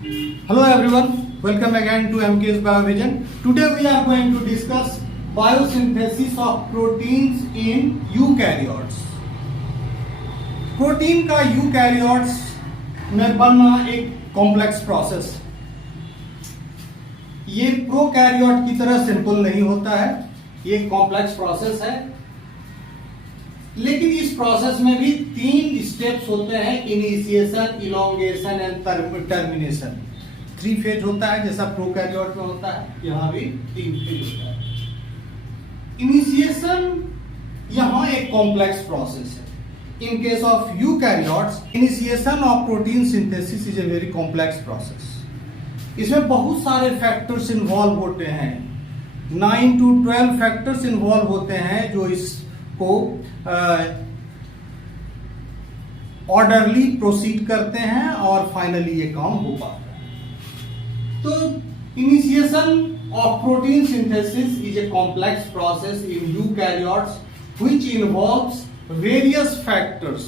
Hello everyone, welcome again to MK's BioVision. Today we are going to discuss biosynthesis of proteins in eukaryotes. Protein का eukaryotes में बनना एक complex process. ये prokaryote की तरह simple नहीं होता है, ये कॉम्प्लेक्स प्रोसेस है। लेकिन इस प्रोसेस में भी 3 स्टेप्स होते हैं, initiation, elongation and termination. 3 phase होता है जैसा प्रोकैरियोट में होता है, यहां भी 3 फेज होता है। इनिशिएशन यहां एक कॉम्प्लेक्स प्रोसेस है। In case of eukaryotes, initiation of protein synthesis is a very complex process. इसमें बहुत सारे फैक्टर्स इन्वॉल्व होते हैं, 9 to 12 फैक्टर्स इन्वॉल्व होते हैं जो इसको ऑर्डरली प्रोसीड करते हैं और फाइनली ये काम हो पाता है। तो initiation of protein synthesis is a complex process in eukaryotes which involves various factors.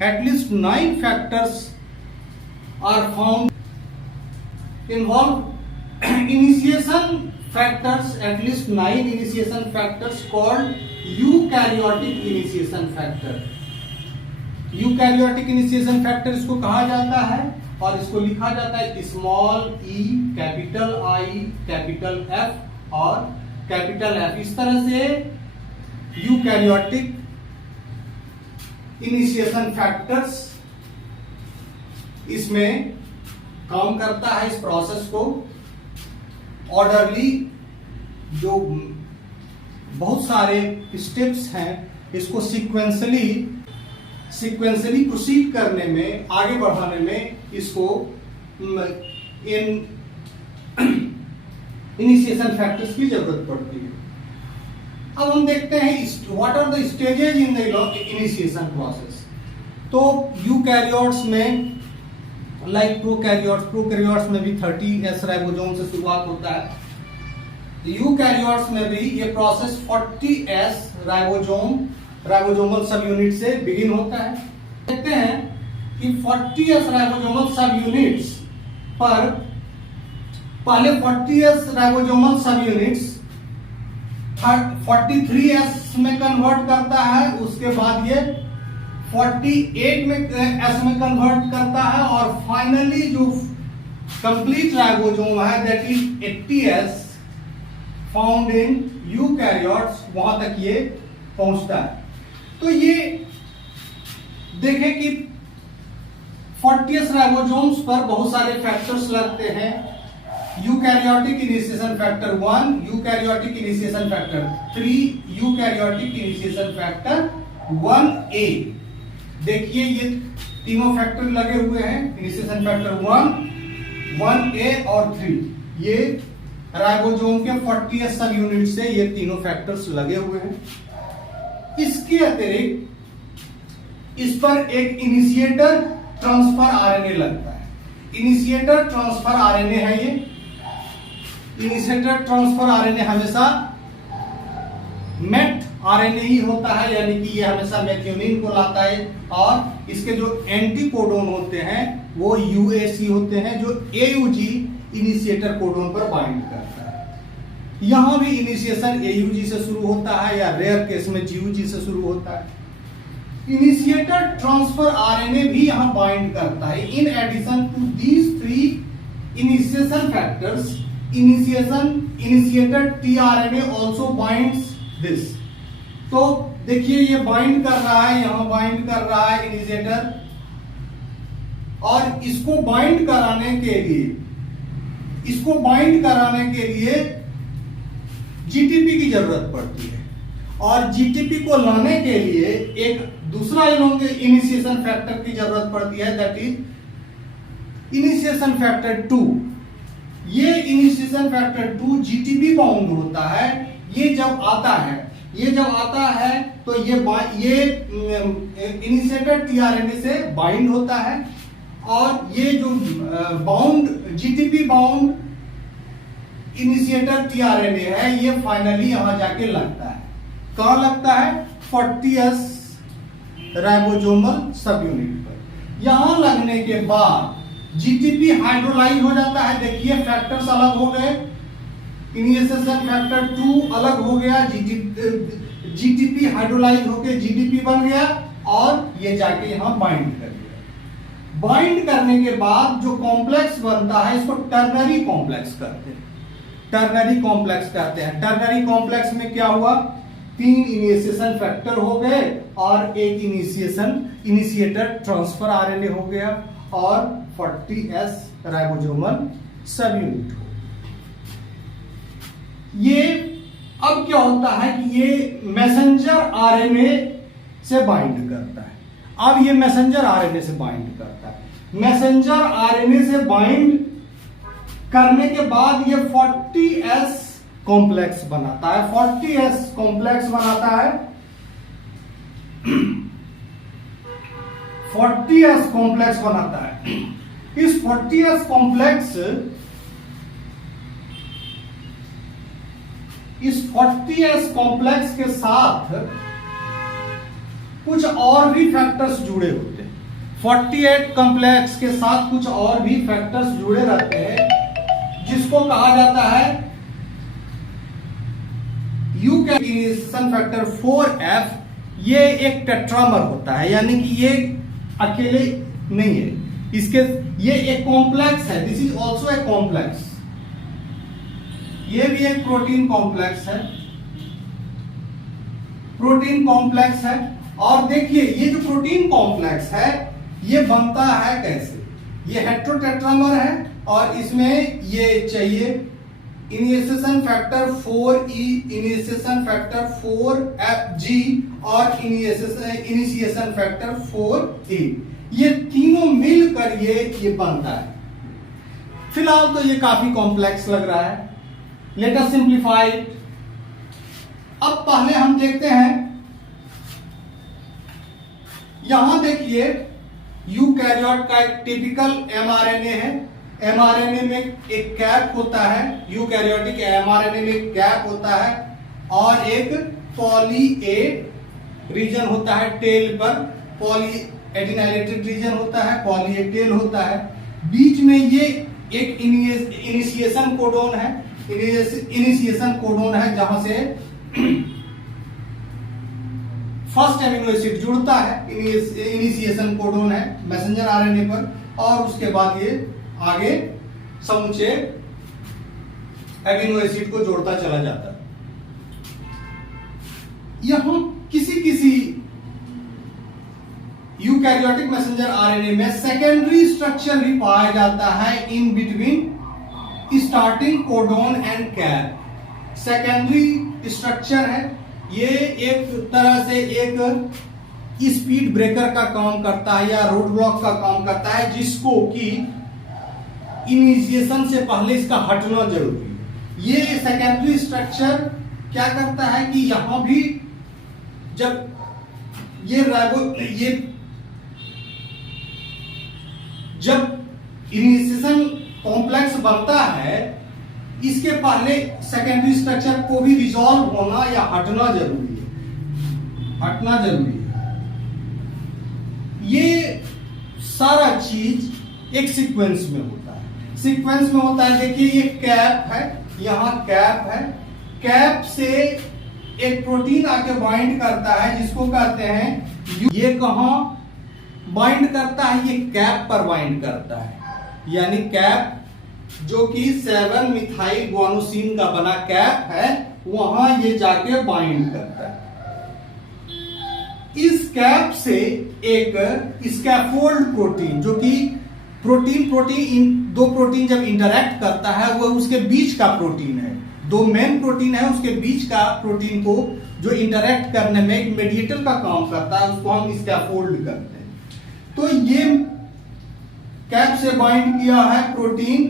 At least 9 factors are found involved. Initiation factors, at least 9 initiation factors called eukaryotic initiation factor. Eukaryotic initiation factor इसको कहा जाता है और इसको लिखा जाता है small e, capital I, capital F और कैपिटल F। इस तरह से यूकैरियोटिक इनिशिएशन फैक्टर्स इसमें काम करता है। इस प्रोसेस को ऑर्डरली, जो बहुत सारे स्टेप्स हैं, इसको सीक्वेंसली प्रोसीड करने में, आगे बढ़ाने में इसको इन इनिशिएशन फैक्टर्स की जरूरत पड़ती है। अब हम देखते हैं what are the stages in the initiation process. तो यूकैरियोट्स में लाइक प्रोकैरियोट्स में भी 30S राइबोसोम से शुरुआत होता है। यूकैरियोट्स में भी ये प्रोसेस 40S राइबोसोमल सब यूनिट से बिगिन होता है। देखते हैं कि 40S राइबोसोमल सब यूनिट्स पर पहले 40S राइबोसोमल सब यूनिट्स 43S में कन्वर्ट करता है, उसके बाद ये 48 में S में कन्वर्ट करता है और फाइनली जो कंप्लीट राइबोसोम है that is 80S found in eukaryotes, वहां तक ये पहुंचता है। तो ये देखें कि 40S राइबोसोम्स पर बहुत सारे फैक्टर्स लगते हैं। Eukaryotic initiation factor 1, eukaryotic initiation factor 3, eukaryotic initiation factor 1A। देखिए ये तीनों फैक्टर लगे हुए हैं, इनिशिएशन फैक्टर 1, 1A और 3। ये राइबोसोम के 40S सब यूनिट से ये तीनों फैक्टर्स लगे हुए हैं। इसके अतिरिक्त इस पर एक इनिशिएटर ट्रांसफर आरएनए लगता है। इनिशिएटर ट्रांसफर आरएनए है ये। इनिशिएटर ट्रांसफर आरएनए हमेशा मेट आरएनए ही होता है, यानी कि ये हमेशा मेथियोनिन को लाता है और इसके जो एंटीकोडोन होते हैं वो यूएसी होते हैं, जो एयूजी इनिशिएटर कोडोन पर बाइंड करता है। यहां भी इनिशिएशन एयूजी से शुरू होता है या रेयर केस में जीयूजी से शुरू होता है। इनिशिएटर ट्रांसफर आरएनए भी यहां बाइंड करता है। In addition to these 3 initiation factors, initiator tRNA also binds this. तो देखिए ये बाइंड कर रहा है, यहां बाइंड कर रहा है इनिशिएटर, और इसको बाइंड कराने के लिए जीटीपी की जरूरत पड़ती है और जीटीपी को लाने के लिए एक दूसरा इनिशिएशन फैक्टर की जरूरत पड़ती है, दैट इज इनिशिएशन फैक्टर 2। ये इनिशिएशन फैक्टर 2 जीटीपी बाउंड होता है। ये जब आता है तो ये इनिशिएटर टीआरएनए से बाइंड होता है और ये जो जीटीपी बाउंड इनिशिएटर टीआरएनए है ये फाइनली यहां जाके लगता है। कहां लगता है? 40S राइबोसोमल सब यूनिट पर। यहां लगने के बाद जीटीपी हाइड्रोलाइज हो जाता है। देखिए फैक्टर्स अलग हो गए, इनिशिएशन फैक्टर 2 अलग हो गया, जीटीपी हाइड्रोलाइज होके जीडीपी बन गया और ये जाके यहां बाइंड कर गया। बाइंड करने के बाद जो कॉम्प्लेक्स बनता है इसको टर्नरी कॉम्प्लेक्स कहते हैं। टर्नरी कॉम्प्लेक्स कहते हैं। टर्नरी कॉम्प्लेक्स में क्या हुआ, 3 इनिशिएशन फैक्टर हो गए और एक इनिशिएटर ट्रांसफर आरएनए हो गया और 40S राइबोसोमल सबयूनिट हो। ये अब क्या होता है कि ये मैसेंजर आरएनए से बाइंड करता है। अब ये मैसेंजर आरएनए से बाइंड करता है। मैसेंजर आरएनए से बाइंड करने के बाद ये 40S कॉम्प्लेक्स बनाता है। 40S कॉम्प्लेक्स बनाता है। 40S कॉम्प्लेक्स बनाता है। इस 40S कॉम्प्लेक्स के साथ कुछ और भी फैक्टर्स जुड़े होते हैं। 48 कॉम्प्लेक्स के साथ कुछ और भी फैक्टर्स जुड़े रहते हैं जिसको कहा जाता है यूकैरियोटिक फैक्टर 4F। ये एक टेट्रामर होता है, यानी कि ये अकेले नहीं है, इसके ये एक कॉम्प्लेक्स है। This is also a complex. ये भी एक प्रोटीन कॉम्प्लेक्स है, प्रोटीन कॉम्प्लेक्स है। और देखिए ये जो प्रोटीन कॉम्प्लेक्स है ये बनता है कैसे, ये हेटेरोटेट्रामर है और इसमें ये चाहिए initiation factor 4E, initiation factor 4FG और इनिशिएशन फैक्टर 4A। ये तीनों मिलकर ये बनता है। फिलहाल तो ये काफी कॉम्प्लेक्स लग रहा है। Let us simplify it. अब पहले हम देखते हैं, यहां देखिए यूकैरियोट का एक टिपिकल एमआरएनए है। एमआरएनए में एक कैप होता है, यूकैरियोटिक एमआरएनए में एक कैप होता है और एक पॉली ए रीजन होता है टेल पर, पॉली एडिनाइलेटेड रीजन होता है, पॉली ए टेल होता है। बीच में ये एक इनिशिएशन कोडोन है, इनिशिएशन कोडोन है जहां से फर्स्ट एमिनो एसिड जुड़ता है। इनिशिएशन कोडोन है मैसेंजर आरएनए पर और उसके बाद ये आगे समूचे एमिनो एसिड को जोड़ता चला जाता है। यहां किसी यूकैरियोटिक मैसेंजर आरएनए में सेकेंडरी स्ट्रक्चर भी पाया जाता है in between starting codon and cap. Secondary structure है, ये एक तरह से एक स्पीड ब्रेकर का काम करता है या रोड ब्लॉक का काम करता है, जिसको कि इनिशिएशन से पहले इसका हटना जरूरी है। ये सेकेंडरी स्ट्रक्चर क्या करता है कि यहां भी जब जब इनिशिएशन कॉम्प्लेक्स बनता है, इसके पहले सेकेंडरी स्ट्रक्चर को भी रिजॉल्व होना या हटना जरूरी है, हटना जरूरी है। ये सारा चीज एक सीक्वेंस में होता है, सीक्वेंस में होता है। देखिए ये कैप है, यहां कैप है, कैप से एक प्रोटीन आके बाइंड करता है जिसको कहते हैं, ये कहां बाइंड करता है, ये कैप पर बाइंड करता है। यानी कैप जो कि 7 मिथाइल गुआनोसिन का बना कैप है, वहां ये जाके बाइंड करता है। इस कैप से एक स्कैफोल्ड प्रोटीन, जो कि प्रोटीन दो प्रोटीन जब इंटरैक्ट करता है वो उसके बीच का प्रोटीन है, दो मेन प्रोटीन है, उसके बीच का प्रोटीन को जो इंटरैक्ट करने में एक मेडिएटर का काम करता है, उसको हम स्कैफोल्ड करते हैं। तो ये कैप से बाइंड किया है प्रोटीन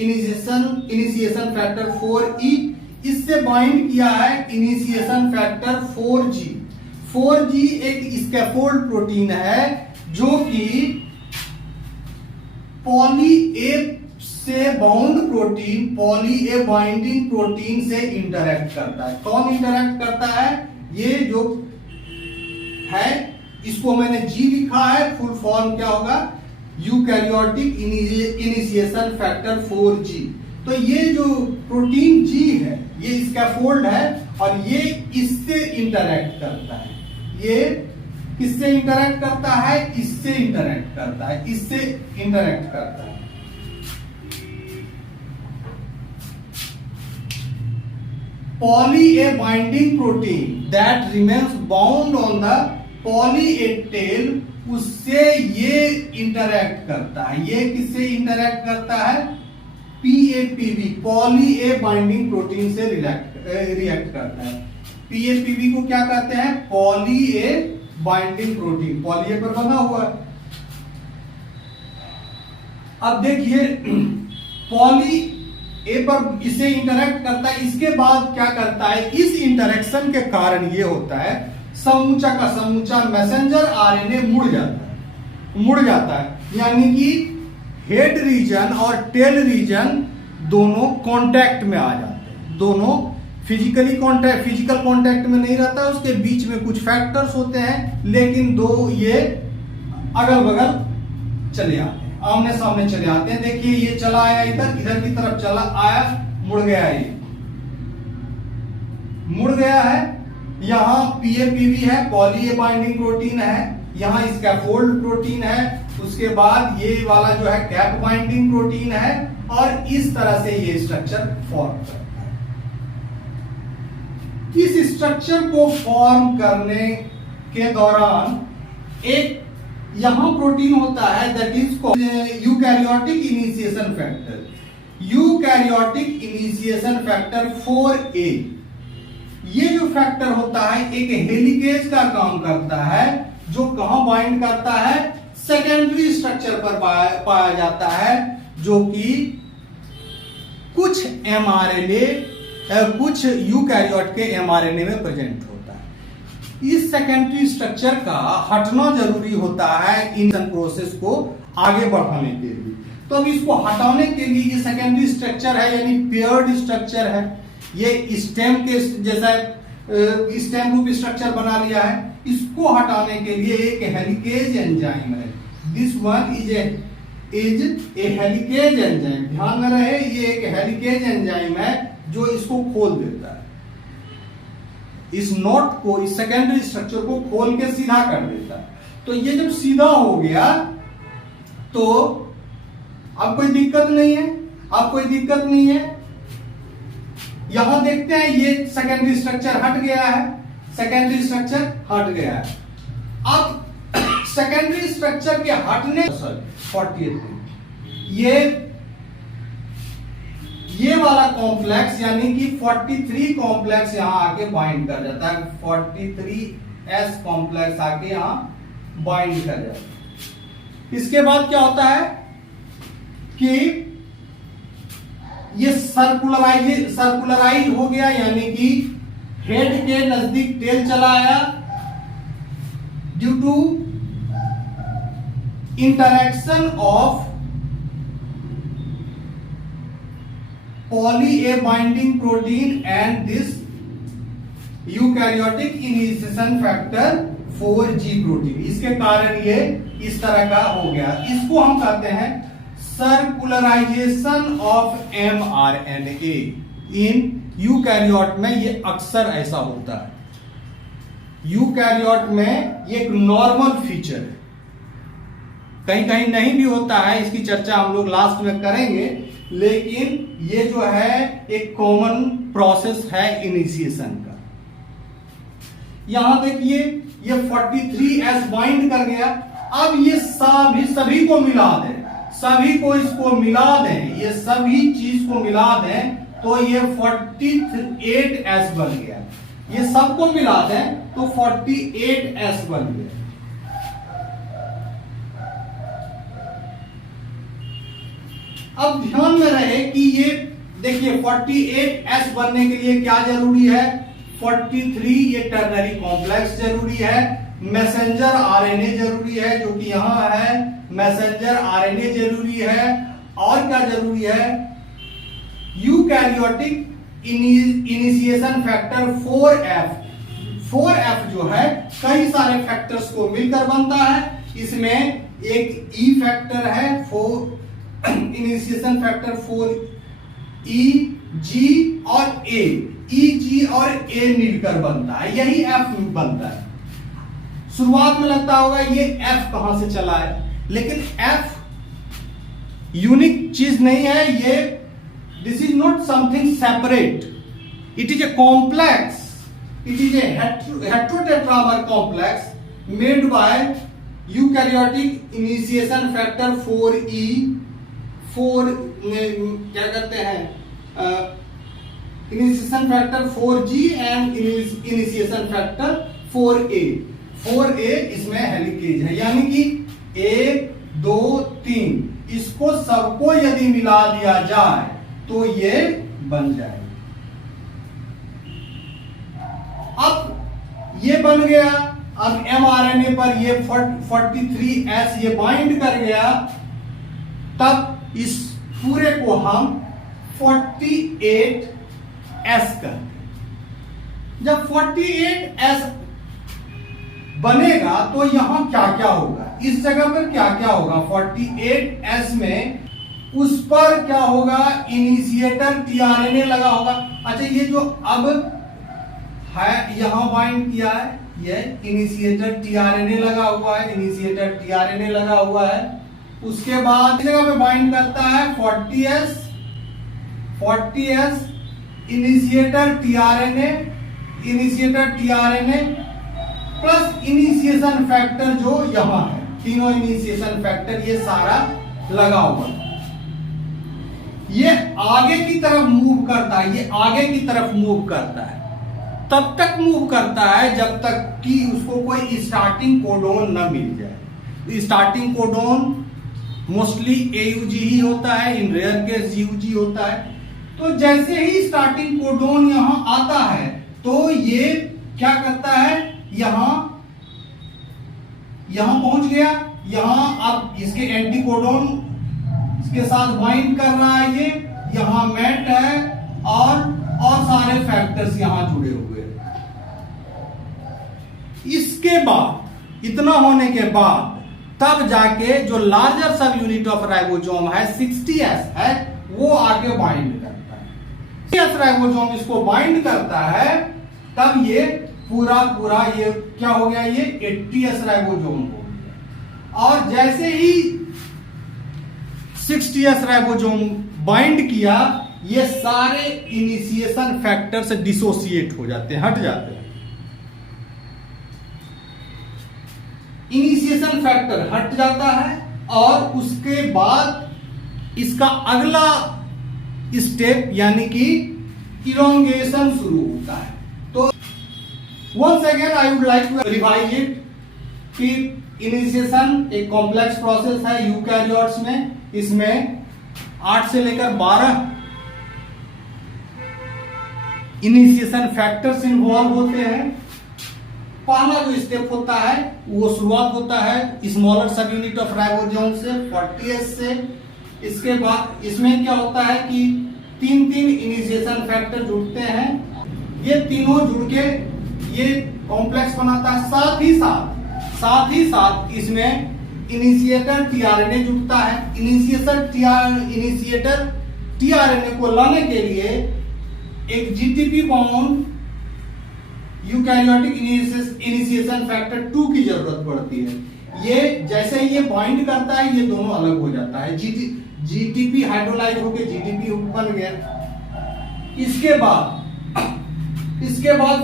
इनिशिएशन फैक्टर 4E, इससे बाइंड किया है इनिशिएशन फैक्टर 4G। 4G एक स्कैफोल्ड प्रोटीन है जो कि पॉली ए से bound protein, poly A binding protein से इंटरैक्ट करता है। कौन इंटरैक्ट करता है? ये जो है, इसको मैंने G लिखा है, फुल फॉर्म क्या होगा? Eukaryotic initiation factor 4G। तो ये जो प्रोटीन G है ये स्कैफोल्ड है और ये इससे इंटरैक्ट करता है। ये किससे इंटरैक्ट करता है? इससे इंटरैक्ट करता है, इससे इंटरैक्ट करता है। Poly A binding protein that remains bound on the poly A tail, उससे ये इंटरैक्ट करता है। ये किससे इंटरैक्ट करता है? PAPB poly A binding protein से रिएक्ट करता है। PAPB को क्या कहते हैं? Poly A binding protein, poly A पर बना हुआ है। अब देखिए पॉली ए पर इसे इंटरैक्ट करता है, इसके बाद क्या करता है? इस इंटरेक्शन के कारण ये होता है समूचा का समूचा मैसेंजर आरएनए मुड़ जाता है, यानी कि हेड रीजन और टेल रीजन दोनों कांटेक्ट में आ जाते हैं। दोनों फिजिकल कांटेक्ट में नहीं रहता है, उसके बीच में कुछ फैक्टर्स होते हैं, लेकिन दो ये अगल बगल चले आते हैं, आमने सामने चले आते हैं। देखिए ये चला आया इधर की तरफ चला आया, मुड़ गया, ये मुड़ गया है। यहां PAPB है, पॉली ए बाइंडिंग प्रोटीन है, यहां स्कैफोल्ड प्रोटीन है, उसके बाद ये वाला जो है कैप बाइंडिंग प्रोटीन है, और इस तरह से ये स्ट्रक्चर फॉर्म करता है। इस स्ट्रक्चर को फॉर्म करने के दौरान एक यहां प्रोटीन होता है that is eukaryotic initiation factor, eukaryotic initiation factor 4A। ये जो फैक्टर होता है एक हेलिकेज का काम करता है, जो कहां बाइंड करता है? सेकेंडरी स्ट्रक्चर पर पाया जाता है, जो कि कुछ एमआरएनए कुछ यूकैरियोट के एमआरएनए में प्रेजेंट होता है। इस सेकेंडरी स्ट्रक्चर का हटना जरूरी होता है इन प्रोसेस को आगे बढ़ाने के लिए। तो अब इसको हटाने के लिए ये सेकेंडरी स्ट्रक्चर है, यानी पेयर्ड स्ट्रक्चर है, ये स्टेम के जैसा स्टेम रूप स्ट्रक्चर बना लिया है। इसको हटाने के लिए एक हेलिकेज एंजाइम है, this one is a helicase enzyme. ध्यान में रहे ये एक हेलिकेज एंजाइम है जो इसको खोल देता है, इस नोट को, इस सेकेंडरी स्ट्रक्चर को खोल के सीधा कर देता है। तो ये जब सीधा हो गया तो अब कोई दिक्कत नहीं है, यहां देखते हैं ये सेकेंडरी स्ट्रक्चर हट गया है। अब सेकेंडरी स्ट्रक्चर के हटने 48 ये वाला कॉम्प्लेक्स यानी कि 43 कॉम्प्लेक्स यहां आके बाइंड कर जाता है, 43S कॉम्प्लेक्स आके यहां बाइंड कर जाता है। इसके बाद क्या होता है कि ये सर्कुलराइज हो गया, यानी कि हेड के नजदीक टेल चला आया, due to interaction of poly A binding protein and this eukaryotic initiation factor 4G protein. इसके कारण ये इस तरह का हो गया। इसको हम कहते हैं circularisation of mRNA। In eukaryote में ये अक्सर ऐसा होता है। यूकैरियोट में ये एक नॉर्मल फीचर है, कहीं कहीं नहीं भी होता है, इसकी चर्चा हम लोग लास्ट में करेंगे, लेकिन ये जो है एक कॉमन प्रोसेस है इनिशिएशन का। यहां देखिए ये 43S बाइंड कर गया। अब ये सभी को मिला दें, ये सभी चीज को मिला दें तो ये 48S बन गया। ये सबको मिला दें तो 48S बन गया। अब ध्यान में रहे कि ये देखिए 48S बनने के लिए क्या जरूरी है? 43 ये टर्नरी कॉम्प्लेक्स जरूरी है, मैसेंजर आरएनए जरूरी है, जो कि यहां है, मैसेंजर आरएनए जरूरी है, और क्या जरूरी है? यूकैरियोटिक इनिशिएशन फैक्टर 4F जो है कई सारे फैक्टर्स को मिलकर बनता है। इसमें एक ई फैक्टर है, 4 इनिशिएशन फैक्टर 4 ई जी और ए, ई जी और ए मिलकर बनता है, यही एफ बनता है। शुरुआत में लगता होगा ये एफ कहां से चला है, लेकिन एफ यूनिक चीज नहीं है, ये this is not something separate, it is a complex, it is a heterotetramer complex made by eukaryotic initiation factor 4e, 4 क्या कहते हैं initiation factor 4g and initiation factor 4a। 4a इसमें हेलिकेज है, यानी कि 1 2 3 इसको सबको यदि मिला दिया जाए तो ये बन जाए। अब ये बन गया, अब mRNA पर ये 43S ये बाइंड कर गया, तब इस पूरे को हम 48S करते। जब 48S बनेगा तो यहां क्या क्या होगा, इस जगह पर क्या क्या होगा, 48S में उस पर क्या होगा, इनिशिएटर टीआरएनए लगा होगा। अच्छा, ये जो अब है यहां बाइंड किया है, ये इनिशिएटर टीआरएनए लगा हुआ है, इनिशिएटर टीआरएनए लगा हुआ है। उसके बाद इस जगह पे बाइंड करता है 40S initiator tRNA, initiator tRNA plus initiation factor जो यहां है, तीनों इनिशिएशन फैक्टर ये सारा लगा हुआ है। ये आगे की तरफ मूव करता है, ये आगे की तरफ मूव करता है, तब तक मूव करता है जब तक कि उसको कोई स्टार्टिंग कोडोन न मिल जाए। स्टार्टिंग कोडोन मोस्टली AUG ही होता है, इन रेयर केस GUG होता है। तो जैसे ही स्टार्टिंग कोडोन यहां आता है तो ये क्या करता है, यहां पहुंच गया, यहां अब इसके एंटीकोडोन इसके साथ बाइंड कर रहा है, ये यहां मेट है और सारे फैक्टर्स यहां जुड़े हुए हैं। इसके बाद इतना होने के बाद तब जाके जो लार्जर सब यूनिट ऑफ राइबोसोम है 60S है, वो आके बाइंड करता है। 60S राइबोसोम इसको बाइंड करता है, तब ये पूरा ये क्या हो गया, ये 80S राइबोसोम हो गया। और जैसे ही 60S राइबोसोम बाइंड किया, ये सारे इनिशिएशन फैक्टर से डिसोसिएट हो जाते हैं, हट जाते हैं। इनिशिएशन फैक्टर हट जाता है और उसके बाद इसका अगला स्टेप यानी कि इलोंगेशन शुरू होता है। तो once again I would like to revise it कि इनिशिएशन एक कॉम्प्लेक्स प्रोसेस है यूकैरियोट्स में, इसमें 8 से लेकर 12 इनिशिएशन फैक्टर्स इन्वॉल्व होते हैं। पहला जो स्टेप होता है वो शुरुआत होता है स्मॉलर सब यूनिट ऑफ राइबोसोम से 40S से। इसके बाद इसमें क्या होता है कि 3 इनिशिएशन फैक्टर जुड़ते हैं, ये तीनों जुड़ के ये कॉम्प्लेक्स बनाता है। साथ ही साथ इसमें इनिशिएटर टीआरएनए जुड़ता है। इनिशिएटर टीआरएनए को लाने के लिए एक GTP bond eukaryotic initiation factor 2 की जरूरत पड़ती है। ये जैसे ही ये बाइंड करता है, ये दोनों अलग हो जाता है, जीटीपी हाइड्रोलाइज होकर जीटीपी बन गया। इसके बाद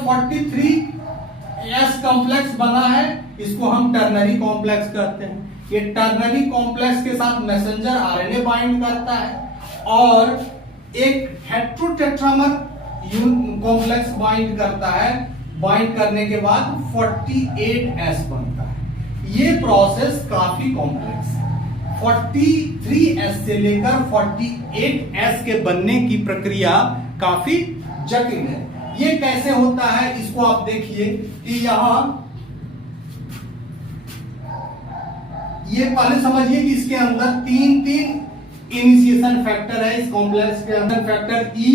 43S कॉम्प्लेक्स बना है, इसको हम टर्नरी कॉम्प्लेक्स कहते हैं। ये टर्नरी कॉम्प्लेक्स के साथ मैसेंजर आरएनए बाइंड करता है और एक हेट्रोटेट्रामर कॉम्प्लेक्स बाइंड करता है। बाइंड करने के बाद 48S बनता है। ये प्रोसेस काफी कॉम्प्लेक्स है। 43S से लेकर 48S के बनने की प्रक्रिया काफी जटिल है। ये कैसे होता है इसको आप देखिए कि यहां ये पहले समझिए कि इसके अंदर 3 इनिशिएशन फैक्टर है। इस कॉम्प्लेक्स के अंदर factor E,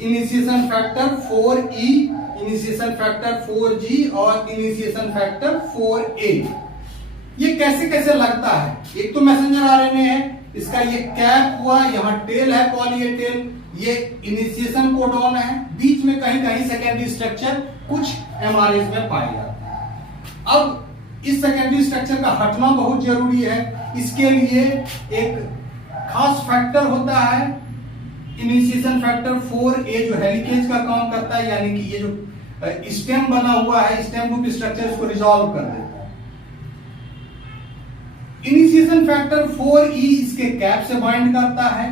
initiation factor 4E, initiation factor 4G और इनिशिएशन फैक्टर 4A। ये कैसे कैसे लगता है? एक तो मैसेंजर आरएनए है, इसका ये कैप हुआ, यहाँ टेल है पॉली ए टेल, ये इनिशिएशन कोडॉन है, बीच में कहीं कहीं सेकेंडरी स्ट्रक्चर कुछ एमआरएस में पाया जाता है। अब इस सेकेंडरी स्ट्रक्चर का हटना बहुत जरूरी है। इसके लिए एक खास फैक्टर होता है, इनिशिएशन फैक्टर 4A, जो हेलिकेज का काम करता है, यानी कि ये जो स्टेम बना हुआ है, स्टेम रूप स्ट्रक्चर, इसको रिजॉल्व कर देता है। इनिशिएशन फैक्टर 4E इसके कैप से बाइंड करता है।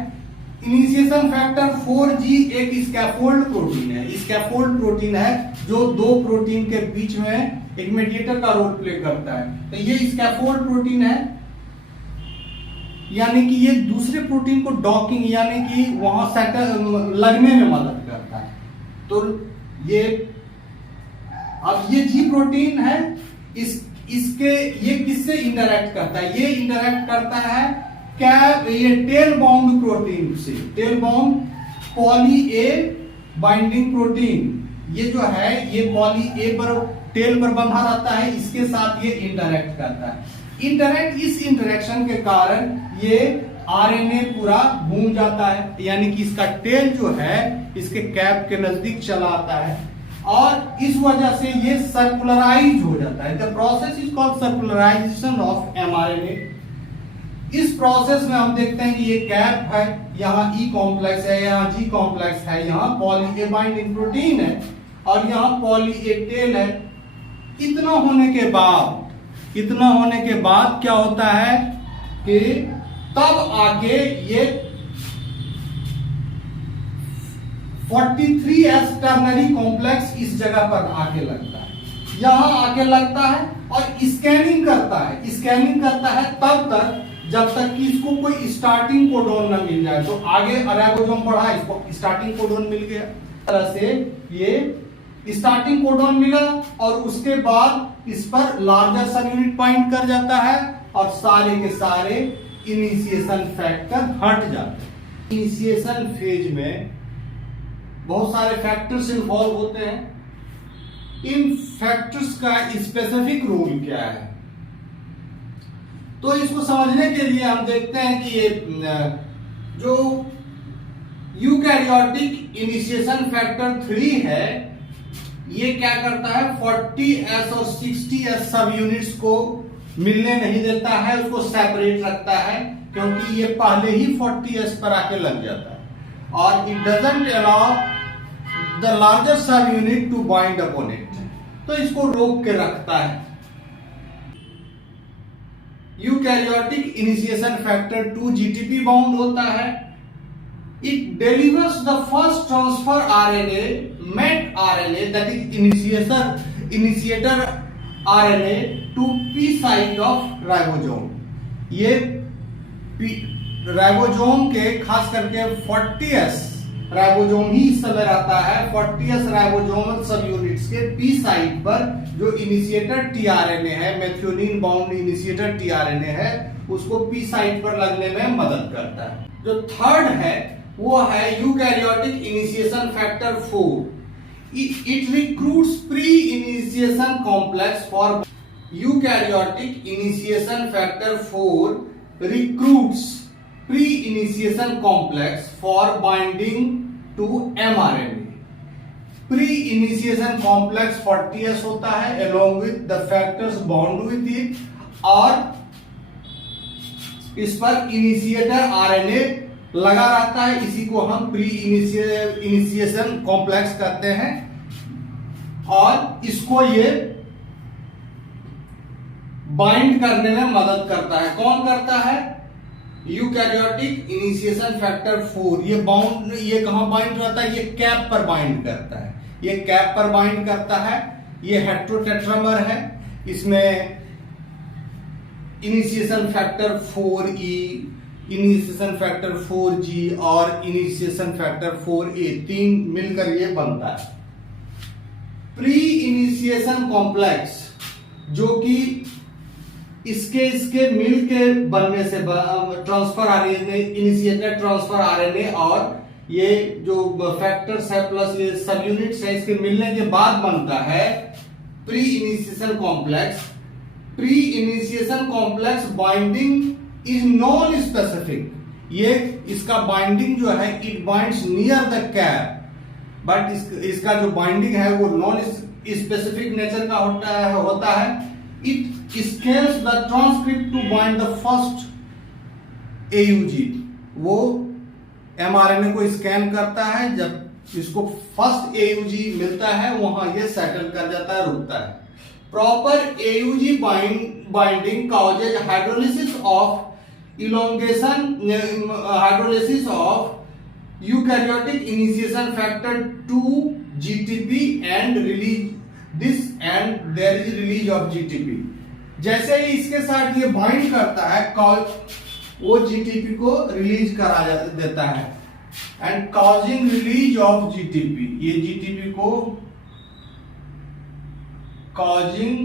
इनिशिएशन फैक्टर 4G एक स्कैफोल्ड प्रोटीन है, स्कैफोल्ड प्रोटीन है जो दो प्रोटीन के बीच में एक मीडिएटर का रोल प्ले करता है। तो ये स्कैफोल्ड प्रोटीन है, यानी कि ये दूसरे प्रोटीन को डॉकिंग यानी कि वहां सेटल लगने में मदद करता है। तो ये अब ये जी प्रोटीन है, इसके ये किससे इंटरैक्ट करता है? ये इंटरैक्ट करता है कैप ये टेल बाउंड प्रोटीन से, tail bound poly A binding protein. ये जो है ये पॉली ए पर टेल पर बंधा रहता है, इसके साथ ये इंटरैक्ट करता है। इस इंटरेक्शन के कारण ये आरएनए पूरा घूम जाता है, यानी कि इसका टेल जो है इसके कैप के नजदीक चला आता है और इस वजह से ये सर्कुलराइज हो जाता है। The process is called circularisation of mRNA. इस प्रोसेस में हम देखते हैं कि ये कैप है, यहाँ ई कॉम्प्लेक्स है, यहाँ जी कॉम्प्लेक्स है, यहाँ पॉली ए बाइंडिंग प्रोटीन है और यहाँ पॉली ए टेल है। इतना होने के बाद क्या होता है कि तब आके ये 43S टर्नरी कॉम्प्लेक्स इस जगह पर आके लगता है, यहां आके लगता है और स्कैनिंग करता है तब तक जब तक कि इसको कोई स्टार्टिंग कोडोन न मिल जाए। तो आगे अराइबोसोम बढ़ा, इसको स्टार्टिंग कोडोन मिल गया, तरह से ये स्टार्टिंग कोडोन मिला और उसके बाद इस पर लार्जर सब यूनिट पॉइंट कर जाता है और सारे के सारे इनिशिएशन फैक्टर हट जाते हैं। इनिशिएशन फेज में बहुत सारे फैक्टर्स इन्वॉल्व होते हैं। इन फैक्टर्स का स्पेसिफिक रोल क्या है, तो इसको समझने के लिए हम देखते हैं कि ये जो यूकैरियोटिक इनिशिएशन फैक्टर 3 है, ये क्या करता है 40S और 60S सब यूनिट्स को मिलने नहीं देता है, उसको सेपरेट रखता है, क्योंकि ये पहले ही 40S पर आके लग जाता है और it doesn't allow the larger subunit to bind upon it, तो इसको रोक के रखता है। Eukaryotic initiation factor 2 GTP bound होता है। It delivers the first transfer RNA, met RNA, that is initiator RNA to P site of ribosome. ये ribosome के खास करके 40S राइबोसोम ही इस समय रहता है। 40S राइबोसोमल सब यूनिट्स के P साइट पर जो इनिशिएटर टीआरएनए है, मेथियोनिन बाउंड इनिशिएटर टीआरएनए है, उसको P साइट पर लगने में मदद करता है। जो थर्ड है वो है eukaryotic initiation factor 4। It recruits pre initiation complex for eukaryotic initiation factor 4 recruits pre initiation complex for binding to mRNA. Pre initiation complex 40S होता है along with the factors bound with it और इस पर initiator RNA लगा रहता है, इसी को हम प्री इनिशिएशन कॉम्प्लेक्स कहते हैं और इसको ये बाइंड करने में मदद करता है। कौन करता है? Eukaryotic initiation factor 4। ये कहां बाइंड रहता है? ये कैप पर बाइंड करता है, ये कैप पर बाइंड करता है। ये हेट्रोटेट्रामर है, इसमें initiation factor 4E, initiation factor 4G और इनिशिएशन फैक्टर 4A 3 मिलकर ये बनता है। प्री इनिशिएशन कॉम्प्लेक्स जो कि इसके मिल के बनने से transfer RNA, initiator transfer RNA और ये जो फैक्टर्स है प्लस ये सब यूनिट्स है, इसके मिलने के बाद बनता है pre initiation complex. Pre initiation complex binding is non specific, ये इसका बाइंडिंग जो है it binds near the cap, but इसका जो बाइंडिंग है वो नॉन स्पेसिफिक नेचर का होता है। It scans the transcript to bind the first AUG, वो एमआरएनए को स्कैन करता है, जब इसको फर्स्ट एयूजी मिलता है वहां ये सेटल कर जाता है, रुकता है। Proper AUG binding causes hydrolysis of elongation, hydrolysis of eukaryotic initiation factor 2 GTP and release this and there is release of GTP। जैसे ही इसके साथ ये बाइंड करता है वो GTP को रिलीज करा देता है and causing release of GTP, ये GTP को causing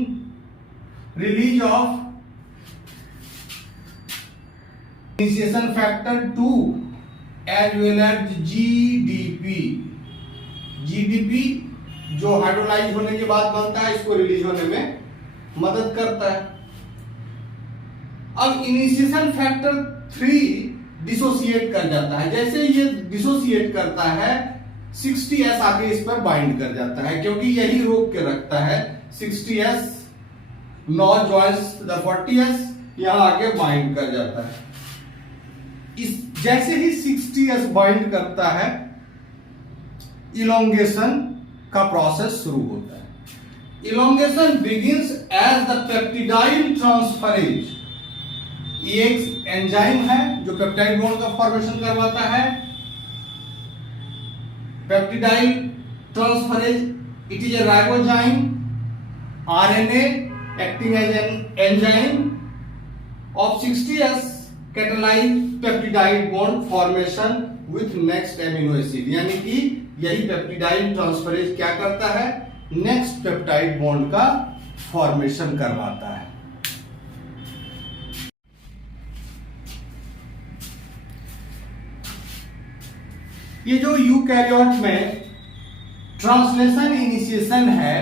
release of initiation factor 2 as well as GDP जो हाइड्रोलाइज होने के बाद बनता है, इसको रिलीज होने में मदद करता है। अब इनिशिएशन फैक्टर 3 डिसोसिएट कर जाता है, जैसे ये डिसोसिएट करता है 60S आके इस पर बाइंड कर जाता है, क्योंकि यही रोक के रखता है 60S not joins the 40S, यहां आके बाइंड कर जाता है। इस जैसे ही 60S बाइंड करता है इलोंगेशन का प्रोसेस शुरू होता है। Elongation begins as the peptidyl transferase, ये एक एंजाइम है जो पेप्टाइड बॉन्ड का फॉर्मेशन करवाता है। Peptidyl transferase, it is A ribozyme RNA acting as an enzyme of 60S catalyze peptide bond formation with next amino acid, यानी कि यही पेप्टिडाइल ट्रांसफरेज क्या करता है, नेक्स्ट पेप्टाइड बॉन्ड का फॉर्मेशन करवाता है। ये जो यूकैरियोट में ट्रांसलेशन इनिशिएशन है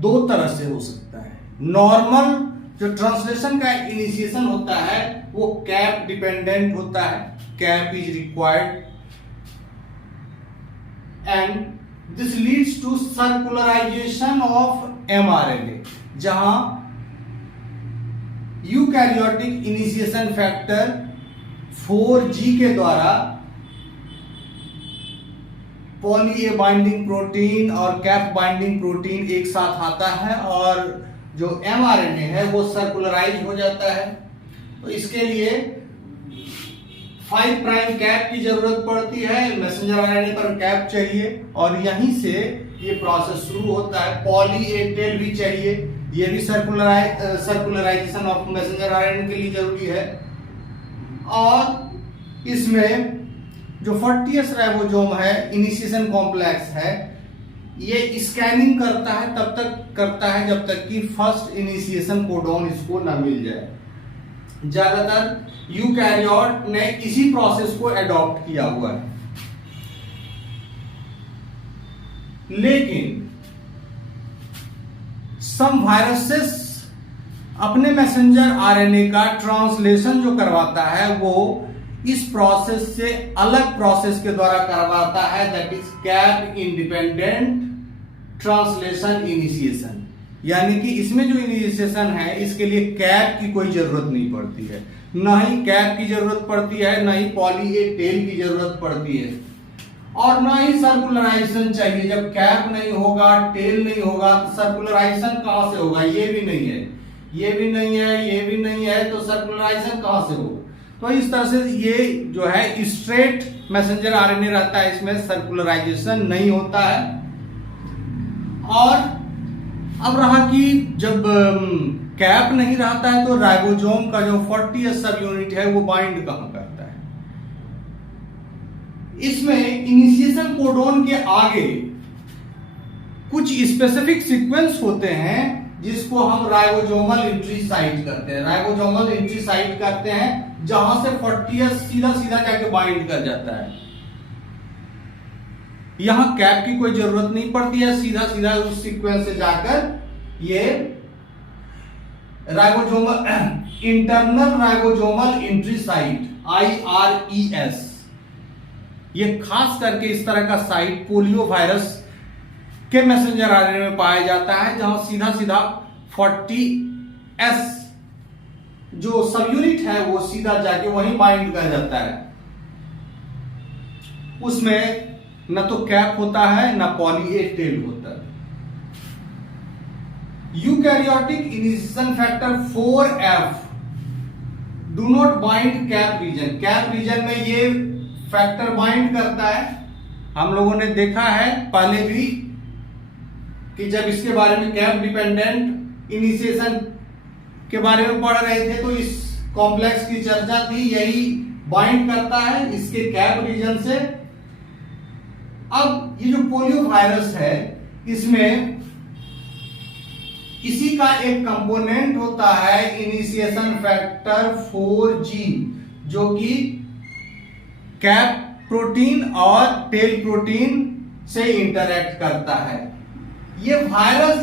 दो तरह से हो सकता है। नॉर्मल जो ट्रांसलेशन का इनिशिएशन होता है वो कैप डिपेंडेंट होता है, cap is required and this leads to circularisation of mRNA, जहां यूकैरियोटिक इनिशिएशन फैक्टर 4G के द्वारा पॉली ए बाइंडिंग प्रोटीन और कैप बाइंडिंग प्रोटीन एक साथ आता है और जो एमआरएनए है वो सर्कुलराइज हो जाता है। तो इसके लिए 5 प्राइम कैप की जरूरत पड़ती है, मैसेंजर आरएनए पर कैप चाहिए और यहीं से ये प्रोसेस शुरू होता है। पॉली ए टेल भी चाहिए, ये भी सर्कुलराइजेशन ऑफ मैसेंजर आरएनए के लिए जरूरी है। और इसमें जो 40S राइबोसोम है, इनिशिएशन कॉम्प्लेक्स है, ये स्कैनिंग करता है, तब तक करता है जब तक कि फर्स्ट इनिशिएशन कोडॉन इसको ना मिल जाए। ज्यादातर यूकैरियोट ने इसी प्रोसेस को एडॉप्ट किया हुआ है, लेकिन सम वायरसेस अपने मैसेंजर आरएनए का ट्रांसलेशन जो करवाता है वो इस प्रोसेस से अलग प्रोसेस के द्वारा करवाता है, that is cap independent translation initiation. यानी कि इसमें जो इनिशिएशन है इसके लिए कैप की कोई जरूरत नहीं पड़ती है, ना ही कैप की जरूरत पड़ती है, ना ही पॉली ए टेल की जरूरत पड़ती है और ना ही सर्कुलराइजेशन चाहिए। जब कैप नहीं होगा, टेल नहीं होगा तो सर्कुलराइजेशन कहां से होगा? ये भी नहीं है, ये भी नहीं है, ये भी नहीं है, तो सर्कुलराइजेशन कहां से होगा? तो इस तरह से ये जो है स्ट्रेट मैसेंजर आरएनए रहता है, इसमें सर्कुलराइजेशन नहीं होता है। और अब रहा कि जब कैप नहीं रहता है तो राइबोसोम का जो 40S सब यूनिट है वो बाइंड कहां करता है? इसमें इनिशिएशन कोडॉन के आगे कुछ स्पेसिफिक सीक्वेंस होते हैं जिसको हम राइबोसोमल एंट्री साइट करते हैं। राइबोसोमल एंट्री साइट करते हैं जहां से 40S सीधा सीधा जाके बाइंड कर जाता है। यहां कैप की कोई जरूरत नहीं पड़ती है, सीधा सीधा उस सीक्वेंस से जाकर ये ribosomal internal ribosomal entry site IRES, ये खास करके इस तरह का साइट पोलियो वायरस के मैसेंजर आरएनए में पाया जाता है, जहां सीधा सीधा 40S जो सब यूनिट है वो सीधा जाके वहीं बाइंड कर जाता है। उसमें न तो कैप होता है न पॉली ए टेल होता है। Eukaryotic initiation factor 4F do not bind cap region. Cap region में ये फैक्टर बाइंड करता है। हम लोगों ने देखा है पहले भी कि जब इसके बारे में कैप डिपेंडेंट इनिशिएशन के बारे में पढ़ रहे थे तो इस कॉम्प्लेक्स की चर्चा थी, यही बाइंड करता है इसके कैप रीजन से। अब ये जो पोलियो वायरस है इसमें इसी का एक कंपोनेंट होता है इनिशिएशन फैक्टर 4G, जो कि कैप प्रोटीन और टेल प्रोटीन से इंटरैक्ट करता है। ये वायरस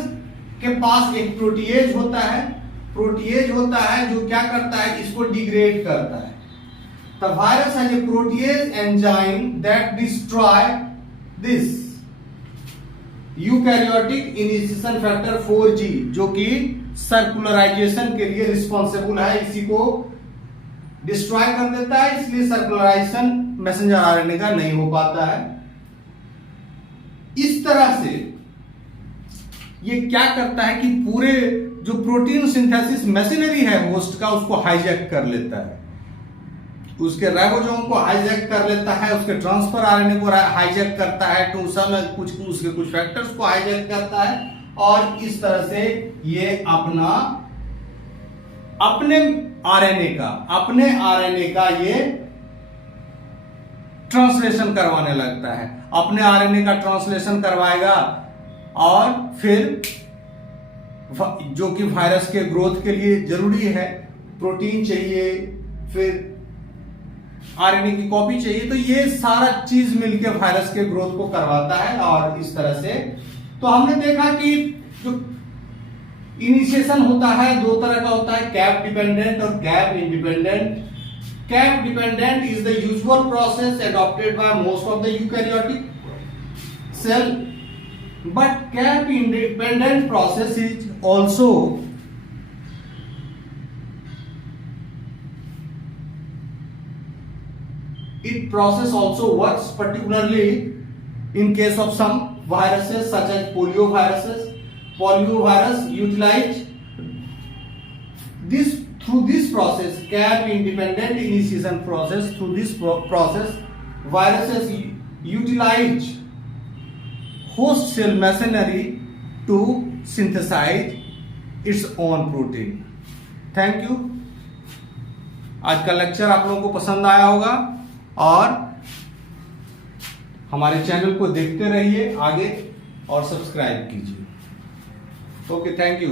के पास एक प्रोटीएज होता है, जो क्या करता है, इसको डिग्रेड करता है। The virus has a protease enzyme that destroy this eukaryotic initiation factor 4G, जो कि सर्कुलराइजेशन के लिए रिस्पॉन्सिबल है, इसी को डिस्ट्रॉय कर देता है, इसलिए सर्कुलराइजेशन मैसेंजर आरएनए का नहीं हो पाता है। इस तरह से ये क्या करता है कि पूरे जो प्रोटीन सिंथेसिस मशीनरी है होस्ट का, उसको हाईजैक कर लेता है, उसके राइबोसोम को हाईजैक कर लेता है, उसके ट्रांसफर आरएनए को हाईजैक करता है, टूसा में उसके कुछ फैक्टर्स को हाईजैक करता है, और इस तरह से ये अपने आरएनए का ये ट्रांसलेशन करवाने लगता है। अपने आरएनए का ट्रांसलेशन करवाएगा और फिर जो कि वायरस के ग्रोथ के लिए जरूरी है, प्रोटीन चाहिए, फिर आरएनए की कॉपी चाहिए, तो ये सारा चीज मिलकर वायरस के ग्रोथ को करवाता है। और इस तरह से तो हमने देखा कि जो इनिशिएशन होता है दो तरह का होता है, कैप डिपेंडेंट और cap independent. Cap dependent is the usual process adopted by most of the eukaryotic cell, but cap independent process is also it process also works particularly in case of some viruses such as polioviruses. Poliovirus utilize this through this process, cap independent initiation process. Through this process, viruses utilize host cell machinery to synthesize its own protein. Thank you. आज का lecture आप लोगों को पसंद आया होगा और हमारे चैनल को देखते रहिए आगे और सब्सक्राइब कीजिए। Okay, thank you.